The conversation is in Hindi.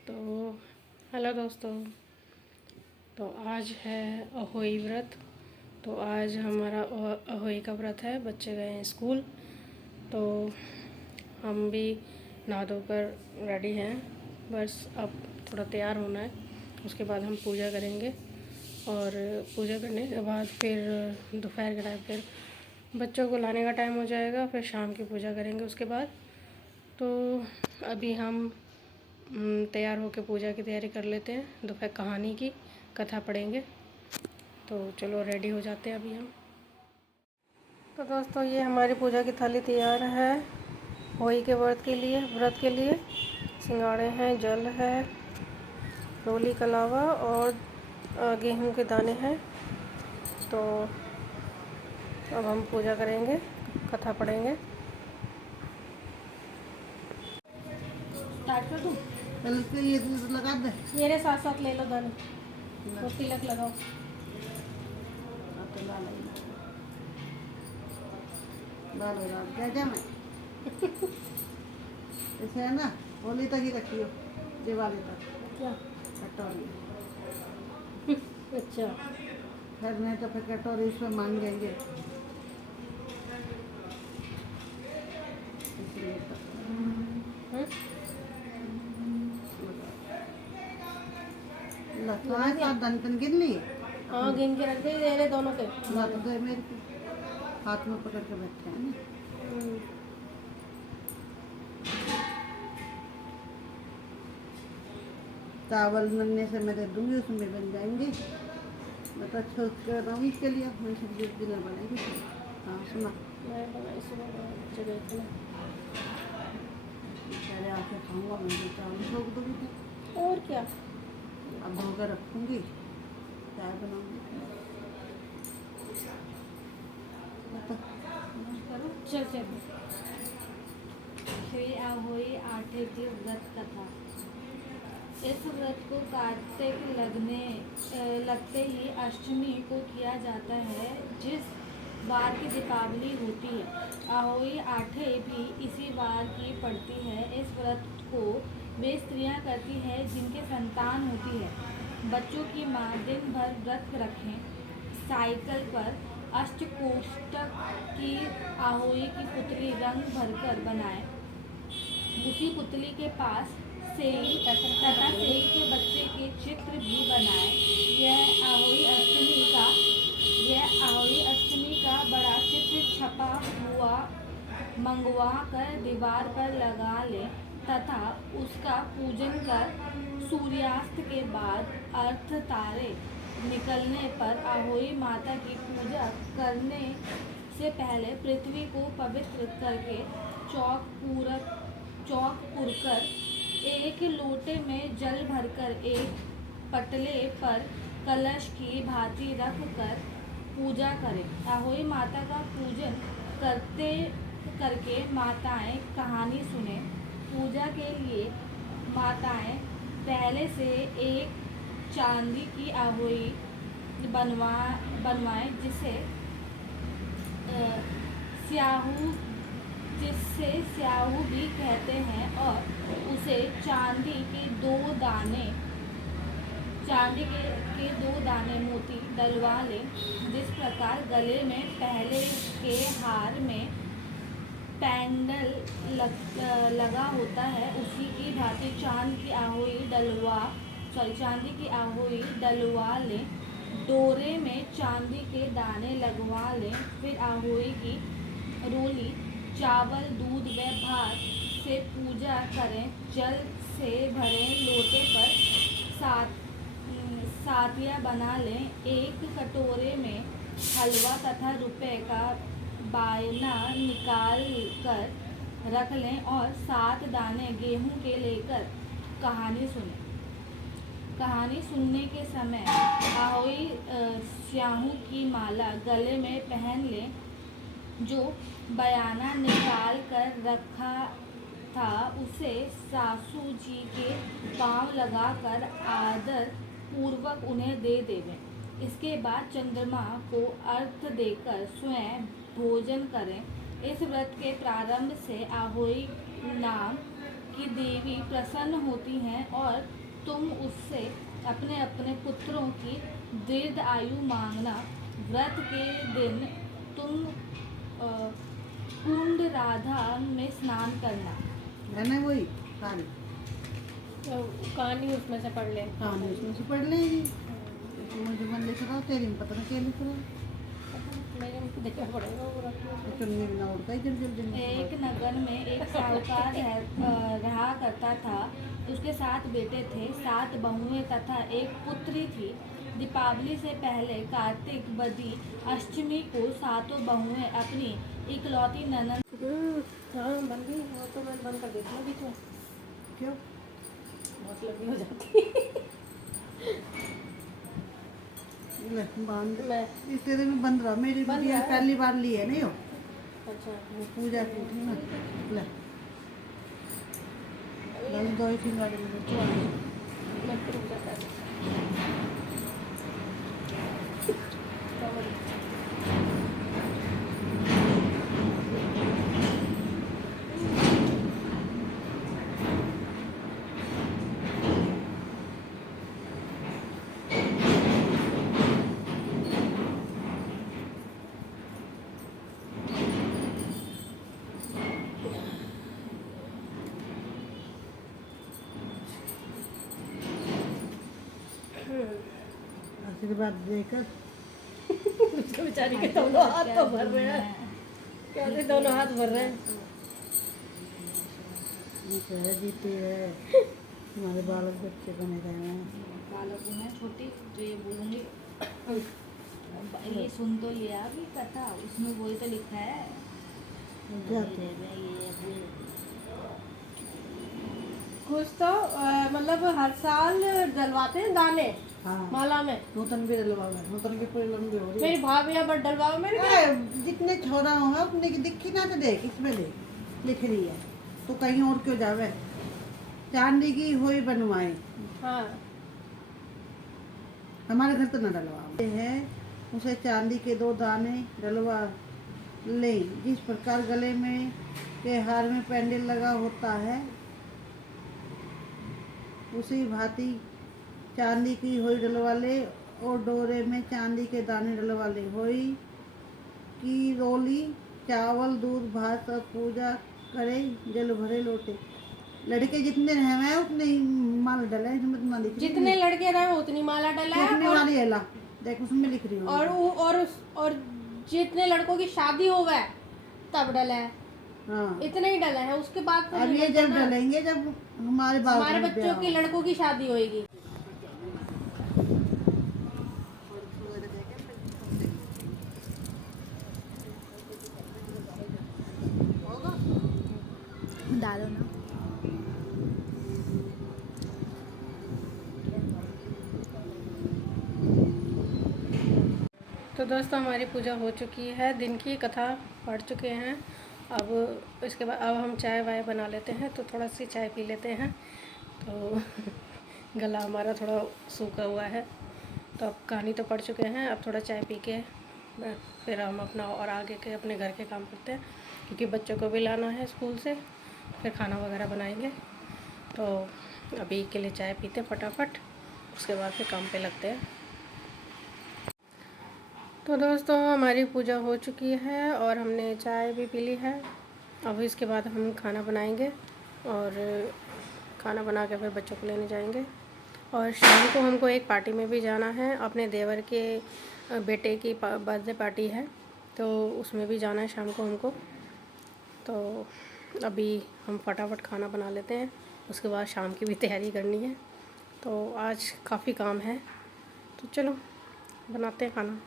तो हेलो दोस्तों। तो आज है अहोई व्रत। तो आज हमारा अहोई का व्रत है। बच्चे गए हैं स्कूल, तो हम भी नहा धोकर रेडी हैं। बस अब थोड़ा तैयार होना है, उसके बाद हम पूजा करेंगे। और पूजा करने के बाद फिर दोपहर के टाइम फिर बच्चों को लाने का टाइम हो जाएगा। फिर शाम की पूजा करेंगे उसके बाद। तो अभी हम तैयार होकर पूजा की तैयारी कर लेते हैं। दोपहर कहानी की कथा पढ़ेंगे। तो चलो रेडी हो जाते हैं अभी हम। तो दोस्तों, ये हमारी पूजा की थाली तैयार है होली के व्रत के लिए। सिंगाड़े हैं, जल है, रोली का लावा और गेहूं के दाने हैं। तो अब हम पूजा करेंगे, कथा पढ़ेंगे। स्टार्ट कर दूँ? पहले से ये दूध लगा दे। मेरे साथ साथ ले लो दाने और तिलक लगाओ। अब तो लाल हो रहा क्या क्या मैं ऐसे है ना, होली तक ही रखियो, दिवाली तक क्या? कटोरी। अच्छा, फिर नहीं तो फिर कटोरी उसमें मांगेंगे, इसलिए तो लखनऊ का दंतन गिन लिए। हाँ गिन के रख दे, दे रहे दोनों के। ला तो दे मेरे को, हाथ में पकड़ के बैठे हैं ना। चावल बनने से मैं दे दूँगी, उसमें बन जाएंगे। मैं तो अच्छा उसके बनाऊँगी के लिए, मैं सब्जी उब्जी न बनाएगी। हाँ सुना, मैं बनाई सुबह बच्चे गए थे ना। पहले आके खाऊँगा, मैं तो चावल ठोक दूँगी तो। और क्या, अब धोकर रखूँगी, चाय बनाऊँगी। चल चल। श्री अहोई आठे की व्रत कथा। इस व्रत को कार्तिक लगते ही अष्टमी को किया जाता है, जिस वार की दीपावली होती है। अहोई आठे भी इसी वार की पड़ती है। इस व्रत को वे स्त्रियां करती है जिनके संतान होती है। बच्चों की माँ दिन भर व्रत रखें, साइकिल पर अष्टकोष्ठक की अहोई की पुतली रंग भरकर बनाए, उसी पुतली के पास सेई तथा सेई के बच्चे के चित्र भी बनाए। यह अहोई अष्टमी का बड़ा चित्र छपा हुआ मंगवा कर दीवार पर लगा ले तथा उसका पूजन कर सूर्यास्त के बाद अर्थ तारे निकलने पर अहोई माता की पूजा करने से पहले पृथ्वी को पवित्र करके चौक पुरकर एक लोटे में जल भरकर एक पटले पर कलश की भांति रख कर पूजा करें। अहोई माता का पूजन करके माताएं कहानी सुने। पूजा के लिए माताएं पहले से एक चांदी की अहोई बनवाएं, जिसे स्याहू भी कहते हैं, और उसे चांदी के दो दाने मोती डलवा लें। जिस प्रकार गले में पहले के हार में पैंडल लगा होता है, उसी की भांति चांदी की अहोई डलवा लें। डोरे में चांदी के दाने लगवा लें। फिर अहोई की रोली चावल, दूध व भात से पूजा करें। जल से भरे लोटे पर सातिया बना लें। एक कटोरे में हलवा तथा रुपए का बायना निकाल कर रख लें और 7 दाने गेहूं के लेकर कहानी सुनें। कहानी सुनने के समय अहोई स्याहू की माला गले में पहन लें। जो बयाना निकाल कर रखा था, उसे सासू जी के पांव लगाकर आदर पूर्वक उन्हें दे देवें। इसके बाद चंद्रमा को अर्घ्य देकर स्वयं भोजन करें। इस व्रत के प्रारंभ से अहोई नाम कि देवी प्रसन्न होती हैं और तुम उससे अपने अपने पुत्रों की दीर्घ आयु मांगना। व्रत के दिन तुम कुंड राधा में स्नान करना। मैंने वही सारी तो कहानी उसमें से पढ़ ले। कहानी उसमें से पढ़ लेगी। तो मुझे मन लिख रहा तेरी में पता नहीं क्या लिख रहा मेरे में देखना पड़ेगा पूरा। तो चुन्नी बिना उड़ता ही जल्दी जल्दी एक नगर में एक साहूकार रहा करता था। उसके 7 बेटे थे, 7 बहुएं तथा एक पुत्री थी। दीपावली से पहले कार्तिक बदी अष्टमी को 7 बहुएं अपनी इकलौती ननद। हाँ बन गई। वो तो मैं बंद कर देती हूँ बीच में, क्यों बहुत लंबी हो जाती ले बांध मैं। इस तेरे में बंद रहा मेरी बंद बिटिया रहा है। पहली बार ली है नहीं हो अच्छा वो पूजा की थी ना ले बस 2 ही 3 गाड़ी में मैं फिर रुक जाता है। आशीर्वाद देकर उसको बेचारी के दोनों हाथ तो भर रहे हैं। कैसे दोनों हाथ भर रहे हैं। कह जीती है हमारे बालक बच्चे बने रहे हैं बालकों में छोटी तो ये बोलूँगी। ये सुन तो लिया अभी कथा, उसमें वही तो लिखा है। जाते कुछ तो मतलब हर साल डलवाते हैं दाने हाँ माला में। नूतन भी डलवा नूतन की पूरी लंबी हो रही मेरी भाभी यहाँ पर डलवाओ मेरे को। है जितने छोरा होगा उतने की दिखी ना तो देख इसमें देख लिख रही है तो कहीं और क्यों जावे चांदी की हुई बनवाए हाँ हमारे घर तो न डलवा है उसे चांदी के 2 दाने डलवा ले। जिस प्रकार गले में के हार में पेंडल लगा होता है उसी भांति चांदी की हुई डलवा ले और डोरे में चांदी के दाने डलवा ले। हुई की रोली चावल दूध भात और पूजा करे जल भरे लोटे। लड़के जितने हैं उतने ही माल डले इसमें इतना लिख रही है। जितने लड़के रहे उतनी माला डला कितने है। वाली है ला देख उसमें लिख रही हूँ और जितने लड़कों की शादी हो गए तब डला है। हाँ इतने ही डला है। उसके बाद तो अब नहीं ये डलता जब ना। डलेंगे जब हमारे बाल हमारे बच्चों की लड़कों की शादी होगी। डालो ना। तो दोस्तों हमारी पूजा हो चुकी है, दिन की कथा पढ़ चुके हैं। अब इसके बाद अब हम चाय वाय बना लेते हैं। तो थोड़ा सी चाय पी लेते हैं। तो गला हमारा थोड़ा सूखा हुआ है। तो अब कहानी तो पढ़ चुके हैं, अब थोड़ा चाय पी के फिर हम अपना और आगे के अपने घर के काम करते हैं, क्योंकि बच्चों को भी लाना है स्कूल से, फिर खाना वगैरह बनाएंगे। तो अभी के लिए चाय पीते फटाफट, उसके बाद फिर काम पे लगते हैं। तो दोस्तों हमारी पूजा हो चुकी है और हमने चाय भी पी ली है। अब इसके बाद हम खाना बनाएंगे और खाना बना के फिर बच्चों को लेने जाएंगे। और शाम को हमको एक पार्टी में भी जाना है, अपने देवर के बेटे की बर्थडे पार्टी है, तो उसमें भी जाना है शाम को हमको। तो अभी हम फटाफट खाना बना लेते हैं, उसके बाद शाम की भी तैयारी करनी है। तो आज काफ़ी काम है, तो चलो बनाते हैं खाना।